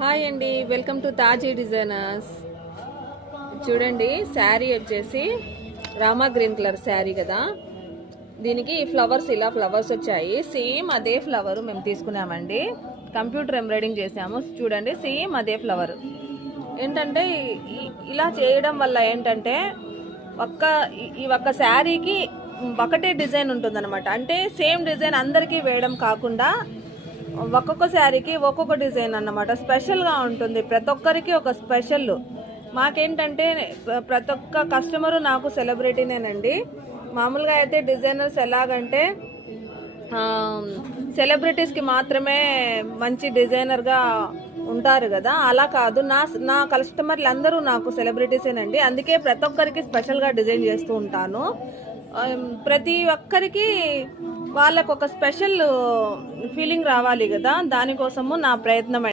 Hi అండి, welcome to తాజీ designers. చూడండి, శారీ వచ్చేసి రామా గ్రీన్ కలర్ శారీ కదా. దీనికి ఫ్లవర్స్, ఇలా ఫ్లవర్స్ వచ్చాయి. సేమ్ అదే ఫ్లవర్ మేము తీసుకున్నామండి. కంప్యూటర్ ఎంబ్రాయిడింగ్ చేసాము. చూడండి, సేమ్ అదే ఫ్లవర్. ఏంటంటే ఇలా చేయడం వల్ల ఏంటంటే ఒక్క శారీకి ఒకటే డిజైన్ ఉంటుందన్నమాట. అంటే సేమ్ డిజైన్ అందరికీ వేయడం కాకుండా ఒక్కొక్క శారీకి ఒక్కొక్క డిజైన్ అన్నమాట. స్పెషల్గా ఉంటుంది, ప్రతి ఒక్కరికి ఒక స్పెషల్. మాకేంటంటే ప్రతి ఒక్క కస్టమరు నాకు సెలబ్రిటీనేనండి. మామూలుగా అయితే డిజైనర్స్ ఎలాగంటే సెలబ్రిటీస్కి మాత్రమే మంచి డిజైనర్గా ఉంటారు కదా, అలా కాదు. నా కస్టమర్లు అందరూ నాకు సెలబ్రిటీసేనండి. అందుకే ప్రతి ఒక్కరికి స్పెషల్గా డిజైన్ చేస్తూ ఉంటాను. ప్రతి ఒక్కరికి వాళ్ళకు ఒక స్పెషల్ ఫీలింగ్ రావాలి కదా, దానికోసము నా ప్రయత్నం.